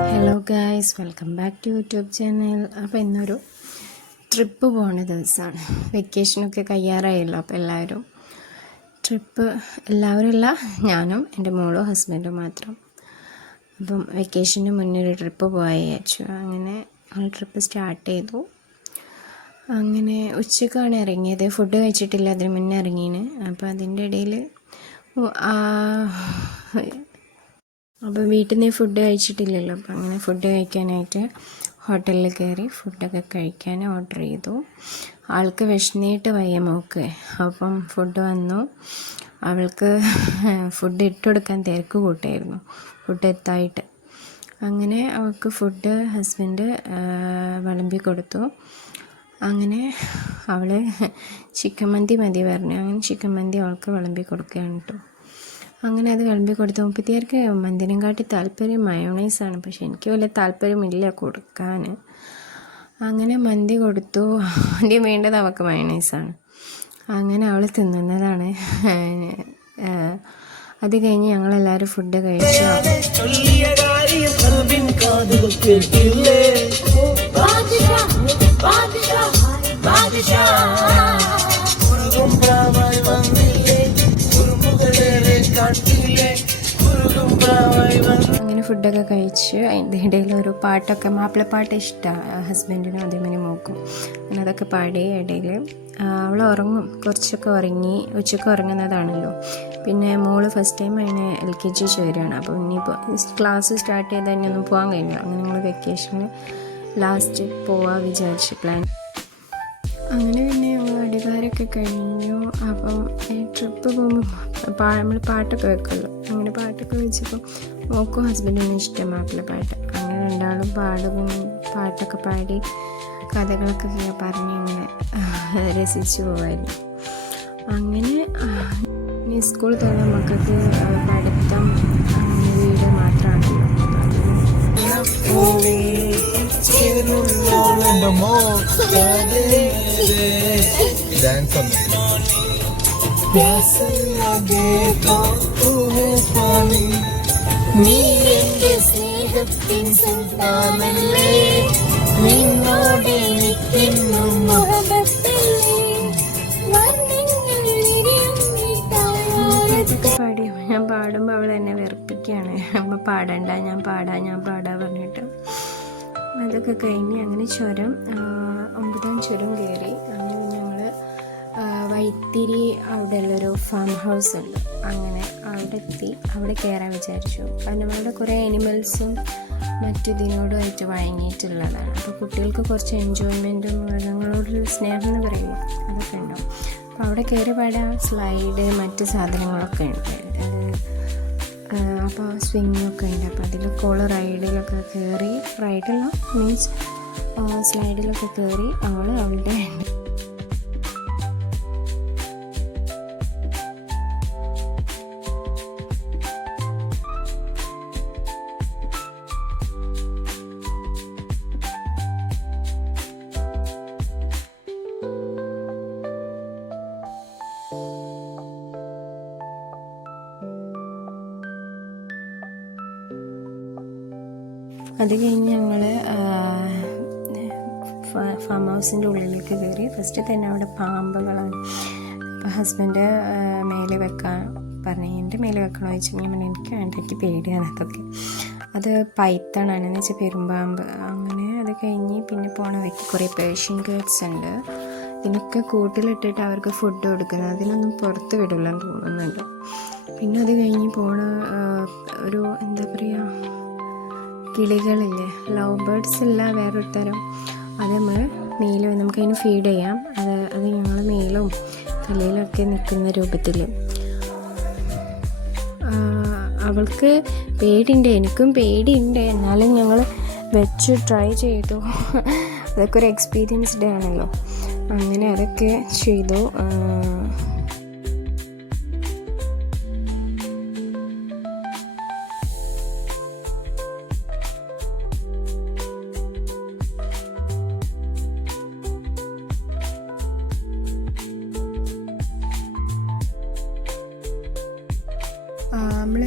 Hello guys, welcome back to YouTube channel. അപ്പോൾ ഇന്നൊരു trip പോണ ദിവസമാണ്. വെക്കേഷനൊക്കെ കഴിയാറായല്ലോ. അപ്പോൾ എല്ലാവരും എല്ലാവരുമല്ല, ഞാനും എൻ്റെ മോളും ഹസ്ബൻഡും മാത്രം. അപ്പം വെക്കേഷന് മുന്നേ ഒരു ട്രിപ്പ് പോയി വിചാരിച്ചു. അങ്ങനെ ആ ട്രിപ്പ് സ്റ്റാർട്ട് ചെയ്തു. അങ്ങനെ ഉച്ചക്കാണ് ഇറങ്ങിയത്. ഫുഡ് കഴിച്ചിട്ടില്ല, അതിന് മുന്നേ ഇറങ്ങിയാണ്. അപ്പോൾ അതിൻ്റെ ഇടയിൽ അപ്പോൾ വീട്ടിൽ നിന്ന് ഫുഡ് കഴിച്ചിട്ടില്ലല്ലോ. അപ്പോൾ അങ്ങനെ ഫുഡ് കഴിക്കാനായിട്ട് ഹോട്ടലിൽ കയറി ഫുഡൊക്കെ കഴിക്കാൻ ഓർഡർ ചെയ്തു. ആൾക്ക് വിശന്നിട്ട് വയ്യ മോക്ക്. അപ്പം ഫുഡ് വന്നു. അവൾക്ക് ഫുഡ് ഇട്ട് കൊടുക്കാൻ തിരക്ക് കൂട്ടായിരുന്നു, ഫുഡ് എത്തായിട്ട്. അങ്ങനെ അവൾക്ക് ഫുഡ് ഹസ്ബൻഡ് വിളമ്പി കൊടുത്തു. അങ്ങനെ അവൾ ചിക്കൻ മന്തി മതി പറഞ്ഞു. അങ്ങനെ ചിക്കൻ മന്തി അവൾക്ക് വിളമ്പി കൊടുക്കുകയാണ് കേട്ടോ. അങ്ങനെ അത് വിളമ്പി കൊടുത്തു. മുപ്പത്തിയാർക്ക് മന്തിനും കാട്ടി താല്പര്യം മയോണൈസാണ്, പക്ഷെ എനിക്ക് വലിയ താല്പര്യമില്ല കൊടുക്കാൻ. അങ്ങനെ മന്തി കൊടുത്തു. ആദ്യം വേണ്ടത് അവൾക്ക് മയോണൈസാണ്. അങ്ങനെ അവൾ തിന്നുന്നതാണ്. അത് കഴിഞ്ഞ് ഞങ്ങളെല്ലാവരും ഫുഡ് കഴിച്ചു. അങ്ങനെ ഫുഡൊക്കെ കഴിച്ച് അതിൻ്റെ ഇടയിൽ ഒരു പാട്ടൊക്കെ, മാപ്പിളപ്പാട്ട് ഇഷ്ടമാണ് ഹസ്ബൻഡിനും അതേമാതിരി മോക്കും. അങ്ങനെ അതൊക്കെ പാടി ഇടയിൽ അവൾ ഉറങ്ങും. കുറച്ചൊക്കെ ഉറങ്ങി. ഉച്ചയ്ക്ക് ഉറങ്ങുന്നതാണല്ലോ. പിന്നെ മോള് ഫസ്റ്റ് ടൈം അതിന് LKG ചേരുകയാണ്. അപ്പോൾ ഇനിയിപ്പോൾ ക്ലാസ് സ്റ്റാർട്ട് ചെയ്താൽ തന്നെയൊന്നും പോകാൻ കഴിയില്ല. അങ്ങനെ ഞങ്ങൾ വെക്കേഷന് ലാസ്റ്റ് പോവാൻ വിചാരിച്ച് പ്ലാൻ. അങ്ങനെ പിന്നെ ഞങ്ങൾ അടികാരൊക്കെ കഴിഞ്ഞു. അപ്പം ഈ ട്രിപ്പ് പോകുമ്പോൾ നമ്മൾ പാട്ടൊക്കെ വെക്കുമല്ലോ. അങ്ങനെ പാട്ടൊക്കെ വെച്ചപ്പോൾ മോക്കും ഹസ്ബൻഡിനും ഇഷ്ടം മാപ്പിളപ്പാട്ട്. അങ്ങനെ രണ്ടാളും പാട്ടൊക്കെ പാടി കഥകളൊക്കെ പറഞ്ഞ് ഇങ്ങനെ രസിച്ചു പോവായിരുന്നു. അങ്ങനെ സ്കൂളിൽ തന്നെ മക്കൾക്ക് പഠിത്തം വീട് മാത്രമാണല്ലോ. നീ എന്റെ സ്നേഹത്തിൻ സന്താനല്ലേ, നിന്നോട് എനിക്കെന്നും മുഹബത്തല്ലേ. പാടി ഞാൻ പാടുമ്പോൾ അവൾ എന്നെ വെറുപ്പിക്കുകയാണ്. അപ്പോൾ പാടണ്ട, ഞാൻ പാടാ പറഞ്ഞിട്ട്. അതൊക്കെ കഴിഞ്ഞ് അങ്ങനെ ചുരം 9ാം ചുരം കയറി. അങ്ങനെ ഞങ്ങൾ വൈത്തിരി അവിടെയുള്ളൊരു ഫാം ഹൗസ് ഉണ്ട്. അങ്ങനെ അവിടെ എത്തി. അവിടെ കയറാൻ വിചാരിച്ചു. കാരണം അവിടെ കുറേ ആനിമൽസും മറ്റിതിനോടുമായിട്ട് വഴങ്ങിയിട്ടുള്ളതാണ്. അപ്പോൾ കുട്ടികൾക്ക് കുറച്ച് എൻജോയ്മെൻറ്റും മൃഗങ്ങളോടുള്ള സ്നേഹം എന്ന് പറയുമ്പോൾ അതൊക്കെ ഉണ്ടാവും. അപ്പോൾ അവിടെ കയറി പാടാൻ സ്ലൈഡ് മറ്റ് സാധനങ്ങളൊക്കെ ഉണ്ട്. അപ്പോൾ സ്വിങ്ങൊക്കെ ഉണ്ട്. അപ്പോൾ അതിൽ റൈഡിലൊക്കെ കയറി, റൈഡല്ല മീൻസ് സ്ലൈഡിലൊക്കെ കയറി അവളുടെ അത് കഴിഞ്ഞ് ഞങ്ങൾ ഫാം ഹൗസിൻ്റെ ഉള്ളിലേക്ക് കയറി. ഫസ്റ്റ് തന്നെ അവിടെ പാമ്പുകളാണ്. അപ്പോൾ ഹസ്ബൻഡ് മേലെ വെക്കാൻ പറഞ്ഞു. എൻ്റെ മേലെ വെക്കണോ ചോദിച്ചു. ഞാൻ പറഞ്ഞു എനിക്ക് വേണ്ട, എനിക്ക് പേടിയാണ് അതൊക്കെ. അത് പൈത്തണാണ്, എന്ന് വെച്ചാൽ പെരുമ്പാമ്പ്. അങ്ങനെ അത് കഴിഞ്ഞ് പിന്നെ പോണ വ്യക്തി കുറേ പേർഷ്യൻ കേട്ട്സ് ഉണ്ട്. ഇതിനൊക്കെ കൂട്ടിലിട്ടിട്ട് അവർക്ക് ഫുഡ് കൊടുക്കുന്നത്. അതിനൊന്നും പുറത്ത് വിടില്ലെന്ന് തോന്നുന്നുണ്ട്. പിന്നെ അത് കഴിഞ്ഞ് പോണ ഒരു എന്താ പറയുക, കിളികളില്ലേ, ലവ് ബേർഡ്സ് അല്ല, വേറൊരു തരം. അത് നമ്മൾ മേലും നമുക്കതിന് ഫീഡ് ചെയ്യാം. അത് ഞങ്ങൾ മേലും തലയിലൊക്കെ നിൽക്കുന്ന രൂപത്തിൽ. അവൾക്ക് പേടിയുണ്ട്, എനിക്കും പേടിയുണ്ട്. എന്നാലും ഞങ്ങൾ വെച്ച് ട്രൈ ചെയ്തു. അതൊക്കെ ഒരു എക്സ്പീരിയൻസ്ഡ് ആണല്ലോ. അങ്ങനെ അതൊക്കെ ചെയ്തു. നമ്മൾ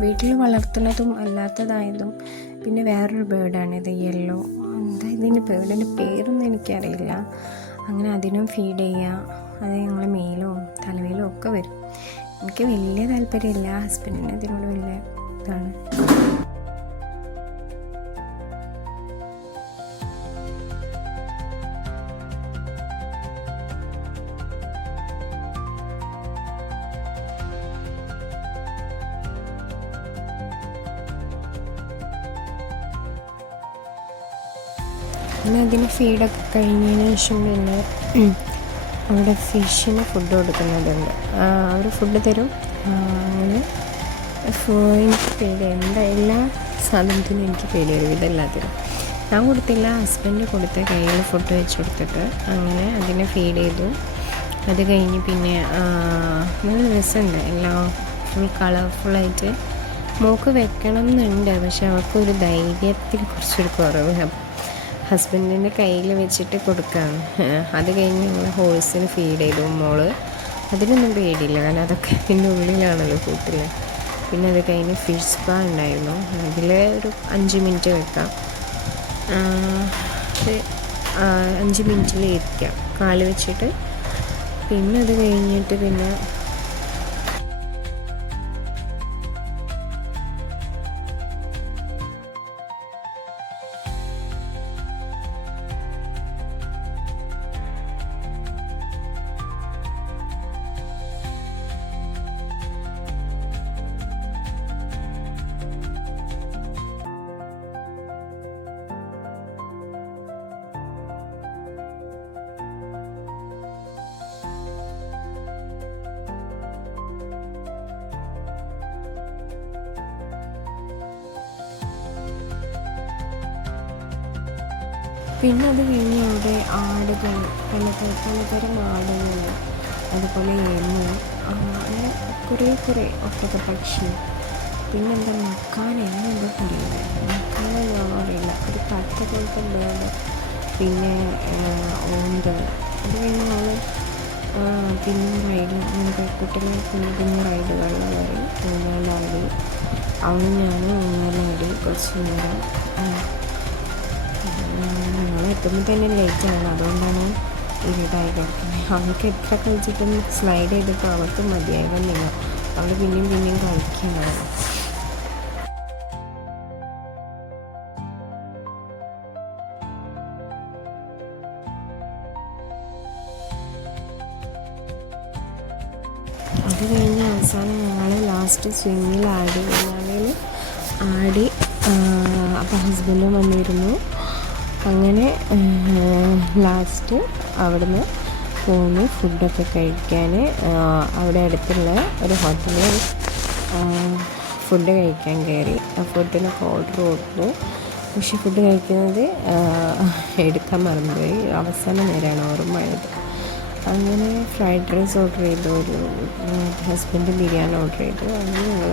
വീട്ടിൽ വളർത്തുന്നതും അല്ലാത്തതായതും പിന്നെ വേറൊരു ബേർഡാണ് ഇത് യെല്ലോ, എന്താ ഇതിൻ്റെ ബേർഡിൻ്റെ പേരൊന്നും എനിക്കറിയില്ല. അങ്ങനെ അതിനും ഫീഡ് ചെയ്യുക. അത് ഞങ്ങൾ മേലും തലവേലും ഒക്കെ വരും. എനിക്ക് വലിയ താല്പര്യമില്ല, ഹസ്ബൻഡിന് അതിനോട് വലിയ ഇതാണ്. പിന്നെ അതിന് ഫീഡൊക്കെ കഴിഞ്ഞതിന് ശേഷം പിന്നെ അവിടെ ഫിഷിന് ഫുഡ് കൊടുക്കുന്നതുണ്ട്. അവർ ഫുഡ് തരും. അങ്ങനെ എനിക്ക് പേടി, എല്ലാ സാധനത്തിനും എനിക്ക് പേടി വരും, ഇതെല്ലാത്തിനും. ഞാൻ കൊടുത്തില്ല, ഹസ്ബൻഡ് കൊടുത്ത കയ്യിൽ ഫുഡ് വെച്ച് കൊടുത്തിട്ട് അങ്ങനെ അതിനെ ഫീഡ് ചെയ്തു. അത് കഴിഞ്ഞ് പിന്നെ നല്ല രസമുണ്ട്, എല്ലാം ഫുൾ കളർഫുള്ളായിട്ട്. മോൾക്ക് വെക്കണം എന്നുണ്ട്, പക്ഷെ അവൾക്കൊരു ധൈര്യത്തിൽ കുറച്ചൊരു കുറവ്. ഹസ്ബൻഡിൻ്റെ കയ്യിൽ വെച്ചിട്ട് കൊടുക്കുകയാണ്. അത് കഴിഞ്ഞ് ഞങ്ങൾ ഹോഴ്സിന് ഫീഡ് ചെയ്തു. മോള് അതിനൊന്നും പേടിയില്ല, കാരണം അതൊക്കെ അതിൻ്റെ ഉള്ളിലാണല്ലോ കൂട്ടിൽ. പിന്നെ അത് കഴിഞ്ഞ് ഫിഷ് സ്പാ ഉണ്ടായിരുന്നു, അതിൽ ഒരു 5 മിനിറ്റ് വെക്കാം. 5 മിനിറ്റിൽ ഇരിക്കാം കാല് വെച്ചിട്ട്. പിന്നെ അത് കഴിഞ്ഞിട്ട് പിന്നെ അത് കഴിഞ്ഞ് അവിടെ ആടുകൾ, പലതരം ആടുകൾ, അതുപോലെ അങ്ങനെ കുറേ പക്ഷി. പിന്നെന്താ മക്കാനെന്തോ പറയുന്നത്, മക്കാനെന്നോ അറിയില്ല, ഒരു പച്ച പോലത്തെ ബേർഡ്. പിന്നെ ഓന്ത്. അത് കഴിഞ്ഞ് നമ്മൾ പിന്നെ റൈഡ്, നമ്മുടെ കുട്ടികളെ കുഞ്ഞു റൈഡുകളിൽ കയറി ഊഞ്ഞാലാടി. ഊഞ്ഞാലാടി കുറച്ച് നേരം. ഞങ്ങൾ എത്തുമ്പോൾ തന്നെ ലേറ്റാണ്, അതുകൊണ്ടാണ് ഇരുട്ടായി കിടക്കുന്നത്. അവൾക്ക് എത്ര കളിച്ചിട്ടും സ്ലൈഡ് ചെയ്തിപ്പോൾ അവൾക്ക് മതിയായിരുന്നില്ല. അവൾ പിന്നെയും കളിക്കുകയാണ്. അത് കഴിഞ്ഞ് അവസാനം ഞങ്ങൾ ലാസ്റ്റ് സ്വിമ്മിലാടി, ആടി. അപ്പോൾ ഹസ്ബൻഡും വന്നിരുന്നു. അങ്ങനെ ലാസ്റ്റ് അവിടുന്ന് പോന്ന് ഫുഡൊക്കെ കഴിക്കാൻ അവിടെ അടുത്തുള്ള ഒരു ഹോട്ടലിൽ ഫുഡ് കഴിക്കാൻ കയറി. ആ ഫുഡിനൊക്കെ ഓർഡർ കൊടുത്തു. പക്ഷെ ഫുഡ് കഴിക്കുന്നത് എടുക്കാൻ മറന്നുപോയി, അവസാന നേരമാണ് ഓർമ്മയായത്. അങ്ങനെ ഫ്രൈഡ് റൈസ് ഓർഡർ ചെയ്തു, ഒരു ഹസ്ബൻഡ് ബിരിയാണി ഓർഡർ ചെയ്തു. അങ്ങനെ ഞങ്ങൾ